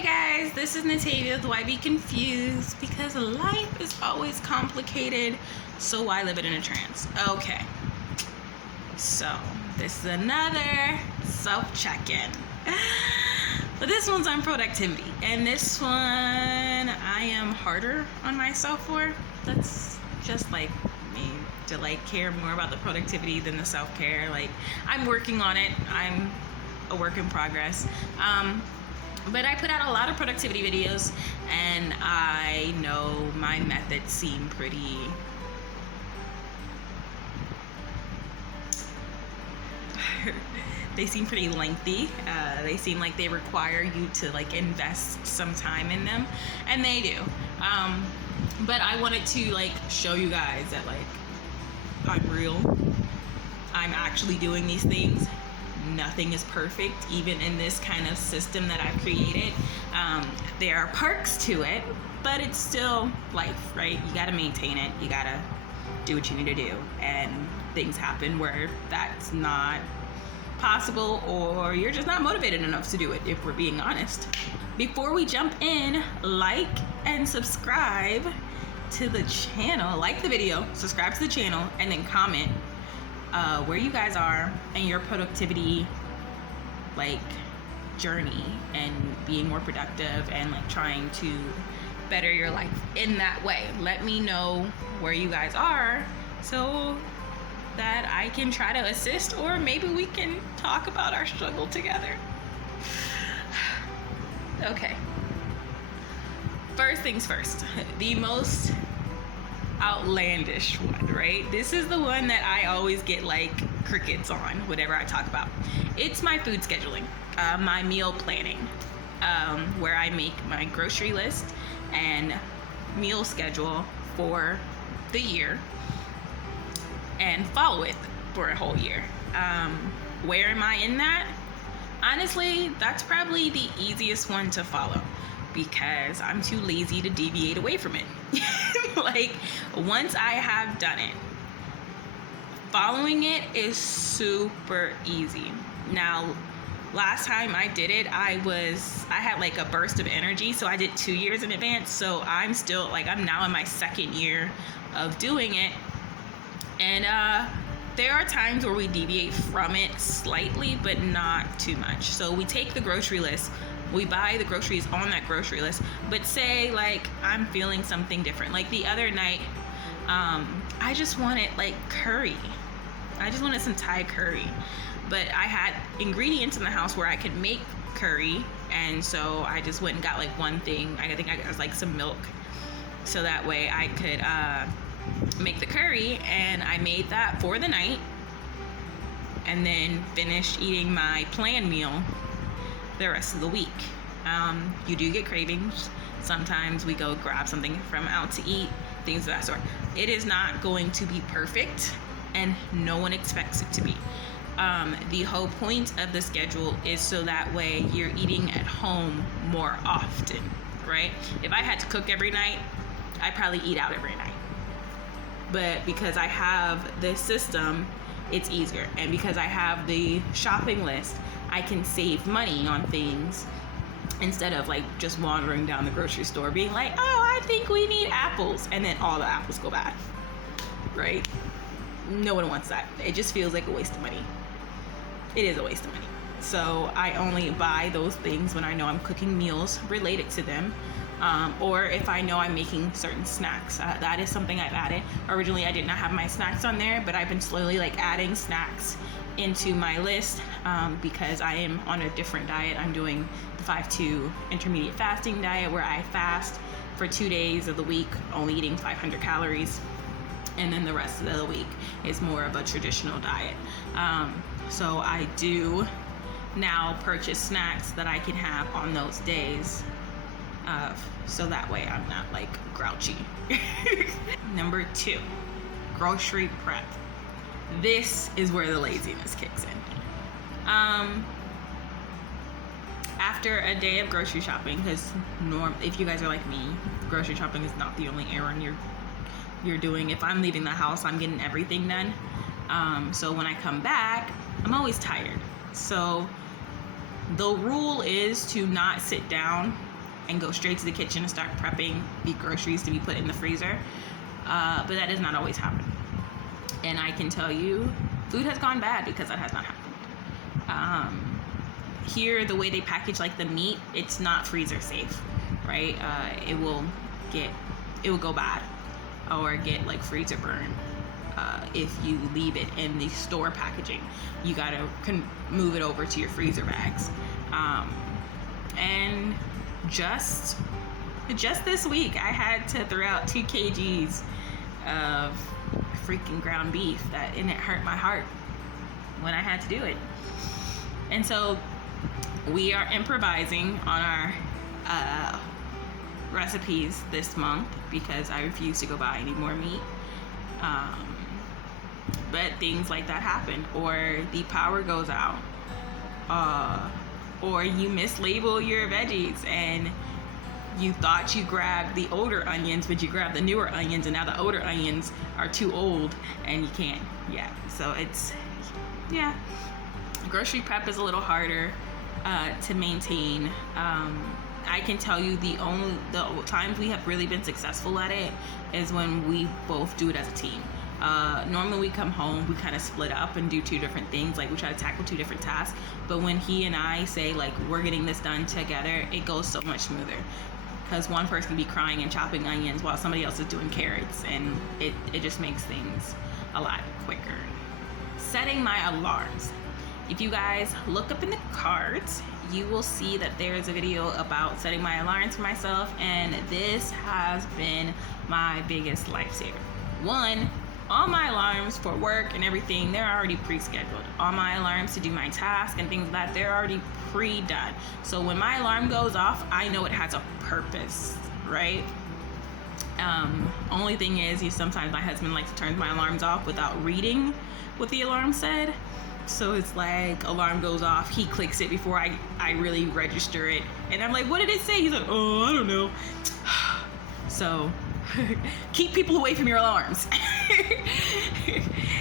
Hey guys, this is Natavia with YBConfused, because life is always complicated, so why live it in a trance? Okay, so this is another self-check-in. But this one's on productivity, and this one I am harder on myself for. That's just like me, to like care more about the productivity than the self-care. Like, I'm working on it. I'm a work in progress. But I put out a lot of productivity videos, and I know my methods seem pretty they seem pretty lengthy. They seem like they require you to like invest some time in them, and they do. But I wanted to like show you guys that like I'm real. I'm actually doing these things. Nothing is perfect, even in this kind of system that I've created. There are perks to it, but it's still life, right? You gotta maintain it. You gotta do what you need to do. And things happen where that's not possible, or you're just not motivated enough to do it, if we're being honest. Before we jump in, like and subscribe to the channel. Like the video, subscribe to the channel, and then comment where you guys are in your productivity like journey and being more productive and like trying to better your life in that way. Let me know where you guys are so that I can try to assist, or maybe we can talk about our struggle together. Okay, first things first, the most outlandish one, right? This is the one that I always get like crickets on whatever I talk about. It's my food scheduling, my meal planning, where I make my grocery list and meal schedule for the year and follow it for a whole year. Where am I in that? Honestly, that's probably the easiest one to follow, because I'm too lazy to deviate away from it. Like, once I have done it, following it is super easy. Now, last time I did it, I had like a burst of energy, so I did 2 years in advance. So I'm still like, I'm now in my second year of doing it. And there are times where we deviate from it slightly, but not too much. So we take the grocery list, we buy the groceries on that grocery list, but say like I'm feeling something different. Like the other night, I just wanted like curry. I just wanted some Thai curry, but I had ingredients in the house where I could make curry, and so I just went and got like one thing. I think I got like some milk, so that way I could make the curry, and I made that for the night, and then finished eating my planned meal the rest of the week. You do get cravings. Sometimes we go grab something from out to eat, things of that sort. It is not going to be perfect, and no one expects it to be. The whole point of the schedule is so that way you're eating at home more often, right? If I had to cook every night, I'd probably eat out every night. But because I have this system, it's easier. And because I have the shopping list, I can save money on things instead of like just wandering down the grocery store being like, oh, I think we need apples, and then all the apples go bad, right? No one wants that. It just feels like a waste of money. It is a waste of money. So I only buy those things when I know I'm cooking meals related to them, or if I know I'm making certain snacks. That is something I've added. Originally, I did not have my snacks on there, but I've been slowly like adding snacks into my list, because I am on a different diet. I'm doing the 5-2 intermediate fasting diet, where I fast for 2 days of the week, only eating 500 calories, and then the rest of the week is more of a traditional diet. So I do now purchase snacks that I can have on those days, so that way I'm not like grouchy. Number 2, grocery prep. This is where the laziness kicks in. After a day of grocery shopping, because if you guys are like me, grocery shopping is not the only errand you're doing. If I'm leaving the house, I'm getting everything done. So when I come back, I'm always tired. So the rule is to not sit down and go straight to the kitchen and start prepping the groceries to be put in the freezer. But that does not always happen. And I can tell you, food has gone bad because that has not happened. Here, the way they package like the meat, it's not freezer safe, right? It will go bad or get like freezer burn if you leave it in the store packaging. You gotta move it over to your freezer bags. And just this week, I had to throw out 2 kgs of freaking ground beef, and it hurt my heart when I had to do it. And so we are improvising on our recipes this month because I refuse to go buy any more meat. But things like that happen, or the power goes out, or you mislabel your veggies and you thought you grabbed the older onions, but you grabbed the newer onions, and now the older onions are too old and you can't. So grocery prep is a little harder to maintain. I can tell you the times we have really been successful at it is when we both do it as a team. Normally we come home, we kind of split up and do 2 different things, like we try to tackle 2 different tasks. But when he and I say like we're getting this done together, it goes so much smoother, because one person can be crying and chopping onions while somebody else is doing carrots, and it just makes things a lot quicker. Setting my alarms. If you guys look up in the cards, you will see that there is a video about setting my alarms for myself, and this has been my biggest lifesaver. One, all my alarms for work and everything, they're already pre-scheduled. All my alarms to do my task and things like that, they're already pre-done. So when my alarm goes off, I know it has a purpose, right? Only thing is, sometimes my husband likes to turn my alarms off without reading what the alarm said. So it's like, alarm goes off, he clicks it before I really register it. And I'm like, what did it say? He's like, oh, I don't know. So keep people away from your alarms.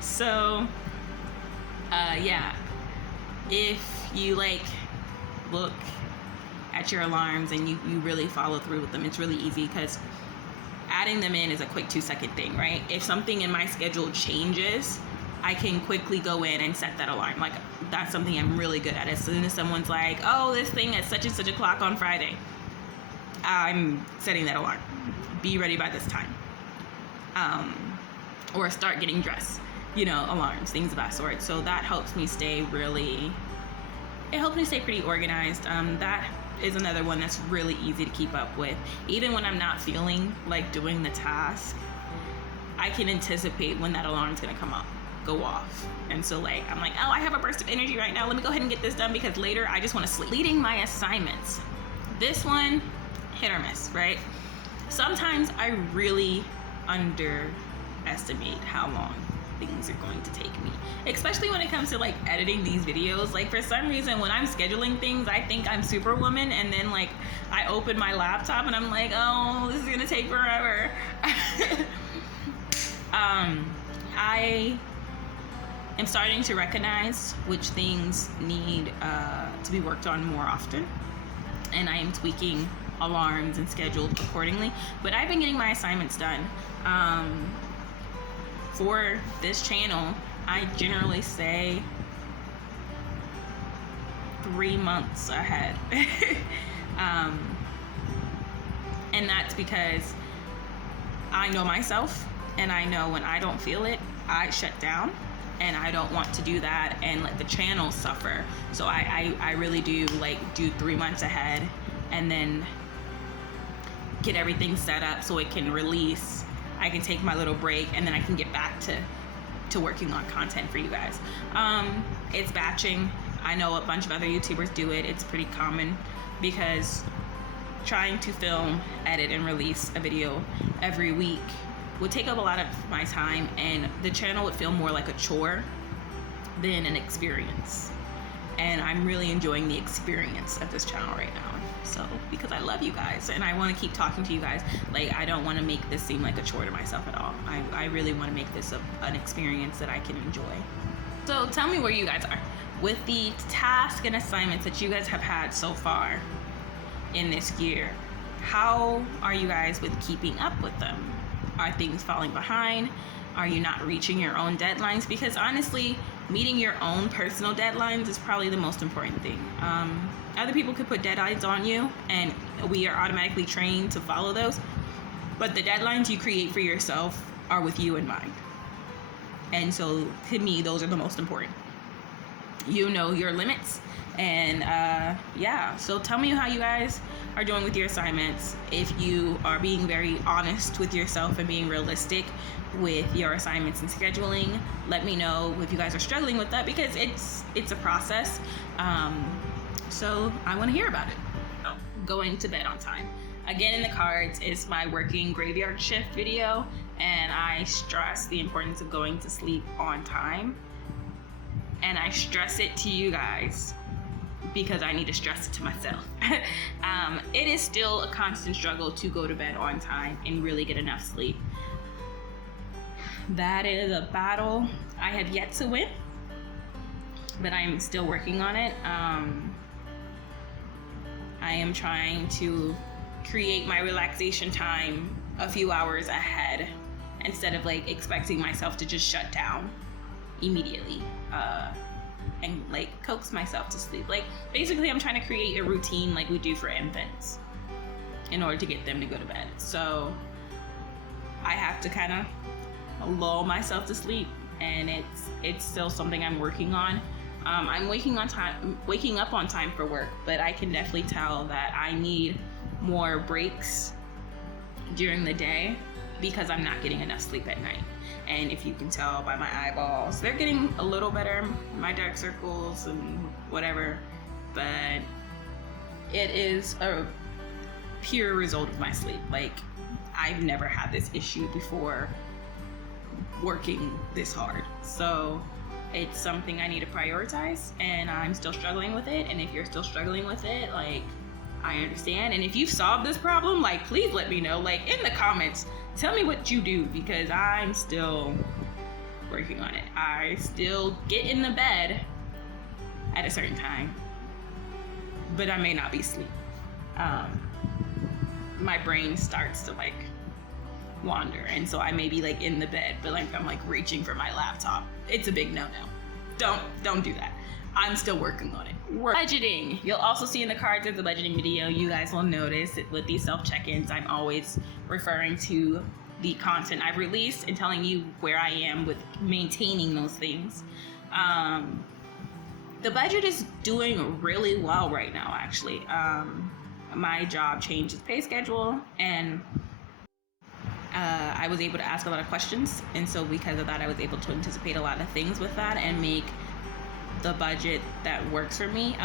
So, if you look at your alarms and you really follow through with them, it's really easy, because adding them in is a quick 2-second thing, right? If something in my schedule changes, I can quickly go in and set that alarm. Like, that's something I'm really good at. As soon as someone's like, oh, this thing at such and such o'clock on Friday, I'm setting that alarm. Be ready by this time. Or start getting dressed, alarms, things of that sort. So that helps me stay pretty organized. That is another one that's really easy to keep up with. Even when I'm not feeling like doing the task, I can anticipate when that alarm's gonna go off. And so I'm like, oh, I have a burst of energy right now. Let me go ahead and get this done, because later I just want to sleep. Leading my assignments. This one, hit or miss, right? Sometimes I really underestimate how long things are going to take me, especially when it comes to editing these videos. For some reason, when I'm scheduling things, I think I'm Superwoman, and then I open my laptop and I'm like, oh, this is gonna take forever. I am starting to recognize which things need to be worked on more often, and I am tweaking alarms and scheduled accordingly. But I've been getting my assignments done. For this channel, I generally say 3 months ahead. And that's because I know myself, and I know when I don't feel it, I shut down, and I don't want to do that and let the channel suffer. So I really do do 3 months ahead, and then get everything set up so it can release. I can take my little break, and then I can get back to working on content for you guys. It's batching. I know a bunch of other YouTubers do it. It's pretty common, because trying to film, edit, and release a video every week would take up a lot of my time, and the channel would feel more like a chore than an experience. And I'm really enjoying the experience of this channel right now. So, because I love you guys and I want to keep talking to you guys, I don't want to make this seem like a chore to myself at all. I really want to make this an experience that I can enjoy. So tell me where you guys are with the tasks and assignments that you guys have had so far in this year. how are you guys with keeping up with them? Are things falling behind? Are you not reaching your own deadlines? Because honestly, meeting your own personal deadlines is probably the most important thing. Other people could put deadlines on you, and we are automatically trained to follow those. But the deadlines you create for yourself are with you in mind. And so to me, those are the most important. You know your limits. And yeah, so tell me how you guys are doing with your assignments. If you are being very honest with yourself and being realistic with your assignments and scheduling, let me know if you guys are struggling with that, because it's a process. So I want to hear about it. Going to bed on time. Again, in the cards is my working graveyard shift video, and I stress the importance of going to sleep on time. And I stress it to you guys because I need to stress it to myself. It is still a constant struggle to go to bed on time and really get enough sleep. That is a battle I have yet to win, but I'm still working on it. I am trying to create my relaxation time a few hours ahead instead of like expecting myself to just shut down immediately and like coax myself to sleep. Like basically I'm trying to create a routine like we do for infants in order to get them to go to bed. So I have to kind of lull myself to sleep, and it's still something I'm working on. I'm waking up on time for work, but I can definitely tell that I need more breaks during the day because I'm not getting enough sleep at night. And if you can tell by my eyeballs, they're getting a little better, my dark circles and whatever, but it is a pure result of my sleep. Like, I've never had this issue before working this hard. So it's something I need to prioritize, and I'm still struggling with it. And if you're still struggling with it, like, I understand. And if you've solved this problem, like, please let me know, like, in the comments. Tell me what you do, because I'm still working on it. I still get in the bed at a certain time, but I may not be asleep. My brain starts to like wander, and so I may be like in the bed, but like I'm like reaching for my laptop. It's a big no-no. Don't do that. I'm still working on it. Budgeting. You'll also see in the cards of the budgeting video, you guys will notice that with these self-check-ins, I'm always referring to the content I've released and telling you where I am with maintaining those things. The budget is doing really well right now, actually. My job changed its pay schedule, and I was able to ask a lot of questions, and so because of that, I was able to anticipate a lot of things with that and make the budget that works for me.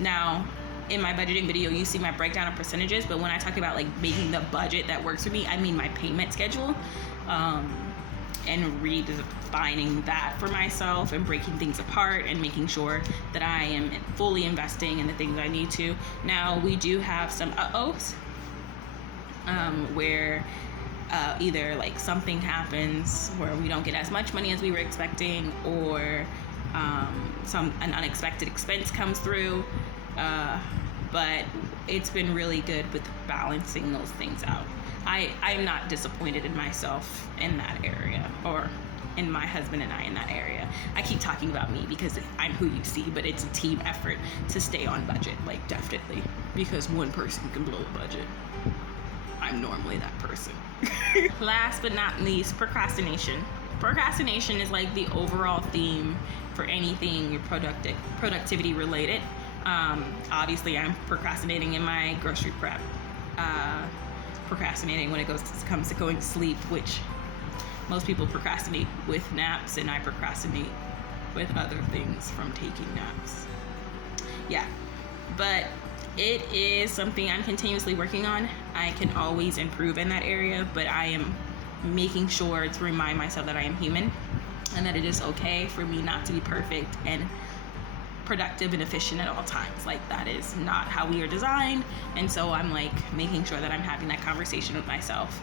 Now, in my budgeting video, you see my breakdown of percentages, but when I talk about like making the budget that works for me, I mean my payment schedule, and redefining that for myself and breaking things apart and making sure that I am fully investing in the things I need to. Now, we do have some uh-ohs, where either like something happens where we don't get as much money as we were expecting, or an unexpected expense comes through, but it's been really good with balancing those things out. I'm not disappointed in myself in that area, or in my husband and I in that area. I keep talking about me because I'm who you see, but it's a team effort to stay on budget, like definitely, because one person can blow a budget. I'm normally that person. Last but not least, procrastination. Procrastination is like the overall theme for anything productivity related. Obviously, I'm procrastinating in my grocery prep. Procrastinating when it comes to going to sleep, which most people procrastinate with naps, and I procrastinate with other things from taking naps. Yeah, but it is something I'm continuously working on. I can always improve in that area, but I am making sure to remind myself that I am human and that it is okay for me not to be perfect and productive and efficient at all times. Like, that is not how we are designed, and so I'm like making sure that I'm having that conversation with myself.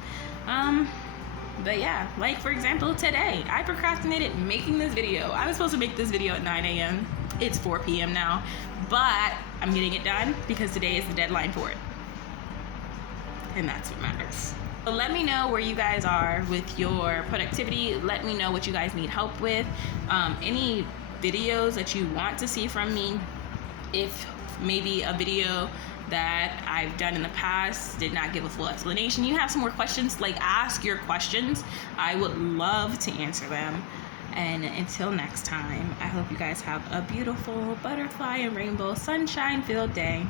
But yeah, like for example, today I procrastinated making this video. I was supposed to make this video at 9 a.m. It's 4 p.m. now, but I'm getting it done because today is the deadline for it. and that's what matters. So let me know where you guys are with your productivity. Let me know what you guys need help with. Any videos that you want to see from me. If maybe a video that I've done in the past did not give a full explanation, you have some more questions, like ask your questions. I would love to answer them. And until next time, I hope you guys have a beautiful butterfly and rainbow sunshine filled day.